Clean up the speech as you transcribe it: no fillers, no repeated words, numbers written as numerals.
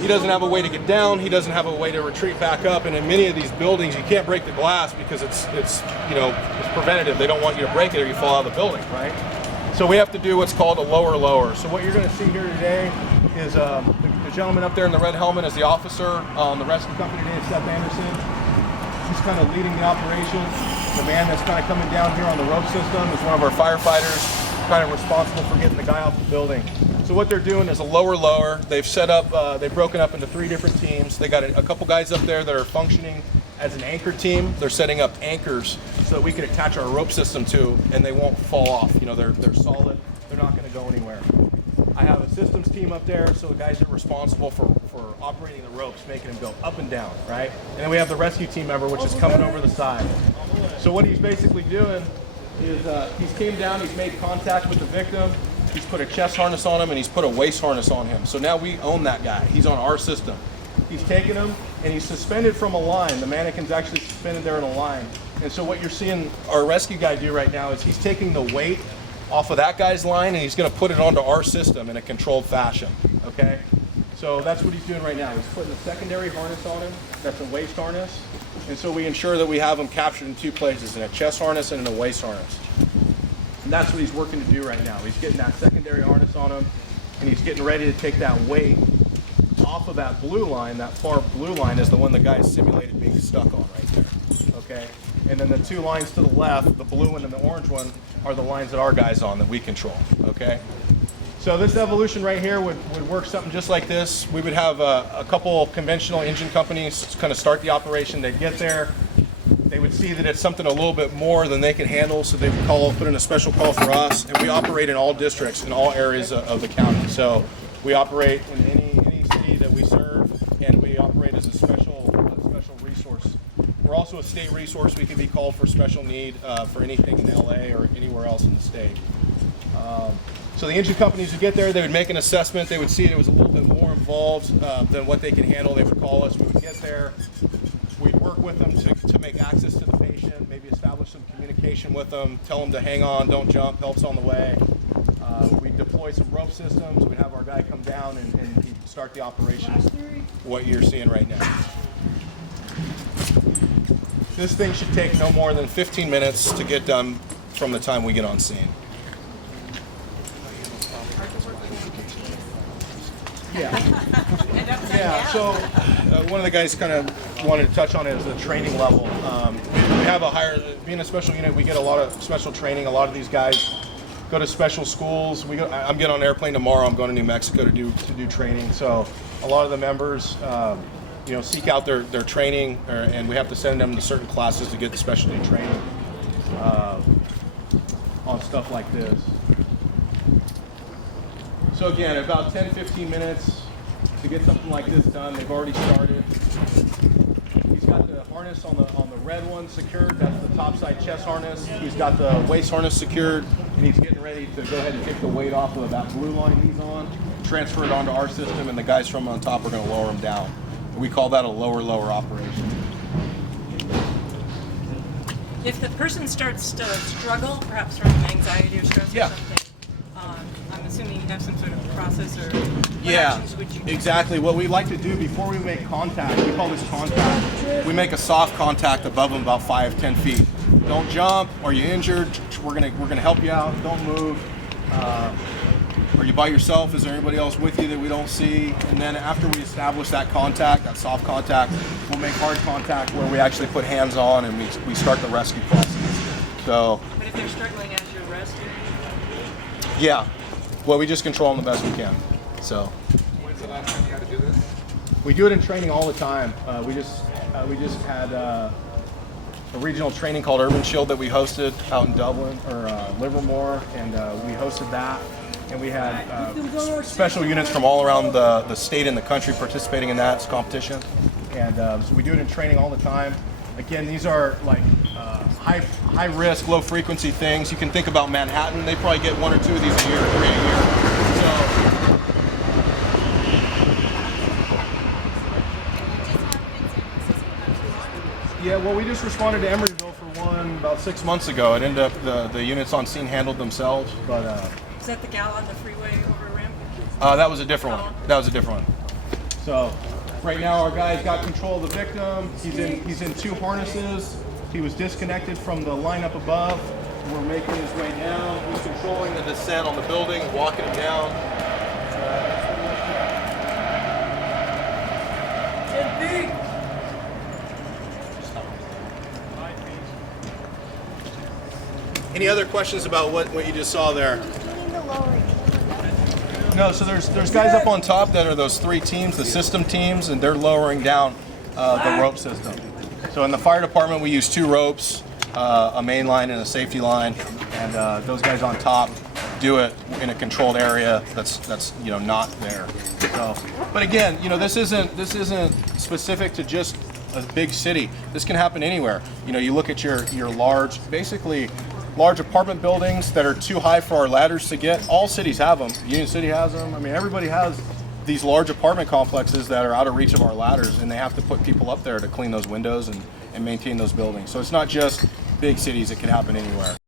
He doesn't have a way to get down. He doesn't have a way to retreat back up. And in many of these buildings, you can't break the glass because it's preventative. They don't want you to break it or you fall out of the building, right? So we have to do what's called a lower. So what you're going to see here today is the gentleman up there in the red helmet is the officer on the rescue company today, Seth Anderson. He's kind of leading the operation. The man that's kind of coming down here on the rope system is one of our firefighters, kind of responsible for getting the guy off the building. So what they're doing is a lower. They've set up, they've broken up into 3 different teams. They got a couple guys up there that are functioning as an anchor team. They're setting up anchors so that we can attach our rope system to, and they won't fall off. You know, they're solid. They're not going to go anywhere. I have a systems team up there, so the guys are responsible for operating the ropes, making them go up and down, right? And then we have the rescue team member, which is coming over the side. So what he's basically doing is he's came down, he's made contact with the victim, he's put a chest harness on him, and he's put a waist harness on him. So now we own that guy. He's on our system. He's taken him, and he's suspended from a line. The mannequin's actually suspended there in a line. And so what you're seeing our rescue guy do right now is he's taking the weight off of that guy's line, and he's going to put it onto our system in a controlled fashion, okay? So that's what he's doing right now. He's putting a secondary harness on him. That's a waist harness. And so we ensure that we have him captured in 2 places, in a chest harness and in a waist harness. And that's what he's working to do right now. He's getting that secondary harness on him, and he's getting ready to take that weight off of that blue line. That far blue line is the one the guy is simulated being stuck on right there, okay? And then the 2 lines to the left, the blue one and the orange one, are the lines that our guy's on that we control, okay? So this evolution right here would work something just like this. We would have a couple conventional engine companies kind of start the operation. They'd get there. They would see that it's something a little bit more than they can handle, so they would put in a special call for us, and we operate in all districts, in all areas of the county. So we operate in any city that we serve, and we operate as a special resource. We're also a state resource. We can be called for special need for anything in LA or anywhere else in the state. So the engine companies would get there, they would make an assessment, they would see it was a little bit more involved than what they can handle. They would call us, we would get there, we'd work with them to make access to the patient, maybe establish some communication with them, tell them to hang on, don't jump, help's on the way. We'd deploy some rope systems, we'd have our guy come down and he'd start the operation, what you're seeing right now. This thing should take no more than 15 minutes to get done from the time we get on scene. Yeah, so one of the guys kind of wanted to touch on it is the training level. We have being a special unit, we get a lot of special training. A lot of these guys go to special schools. I'm getting on an airplane tomorrow. I'm going to New Mexico to do training. So a lot of the members, seek out their training, and we have to send them to certain classes to get the specialty training on stuff like this. So again, about 10-15 minutes to get something like this done. They've already started. He's got the harness on the red one secured. That's the topside chest harness. He's got the waist harness secured, and he's getting ready to go ahead and take the weight off of that blue line he's on, transfer it onto our system, and the guys from on top are going to lower him down. We call that a lower operation. If the person starts to struggle, perhaps from anxiety or stress or something, I'm assuming you have some sort of process or what actions would you do? Exactly. What we like to do before we make contact, we call this contact, we make a soft contact above them about 5-10 feet. Don't jump. Are you injured? We're gonna help you out. Don't move. Are you by yourself? Is there anybody else with you that we don't see? And then after we establish that contact, that soft contact, we'll make hard contact where we actually put hands on and we start the rescue process. So. But if they're struggling as you're rescuing? Yeah. Well, we just control them the best we can. So. When's the last time you had to do this? We do it in training all the time. We just had a regional training called Urban Shield that we hosted out in Dublin or Livermore, and we hosted that. And we had special units from all around the state and the country participating in that competition. And so we do it in training all the time. Again, these are like high risk, low frequency things. You can think about Manhattan. They probably get 1 or 2 of these a year, 3 a year. Yeah, well, we just responded to Emeryville for one about 6 months ago. It ended up the units on scene handled themselves, but. Is that the gal on the freeway over ramp? That was a different one. That was a different one. So right now our guy's got control of the victim. He's in 2 harnesses. He was disconnected from the line up above. We're making his way down. He's controlling the descent on the building, walking him down. Any other questions about what you just saw there? No, so there's guys up on top that are those 3 teams, the system teams, and they're lowering down the rope system. So in the fire department, we use 2 ropes, a main line and a safety line, and those guys on top do it in a controlled area that's not there. So, but again, this isn't specific to just a big city. This can happen anywhere. You look at your large apartment buildings that are too high for our ladders to get. All cities have them. Union City has them. I mean, everybody has these large apartment complexes that are out of reach of our ladders, and they have to put people up there to clean those windows and maintain those buildings. So it's not just big cities. It can happen anywhere.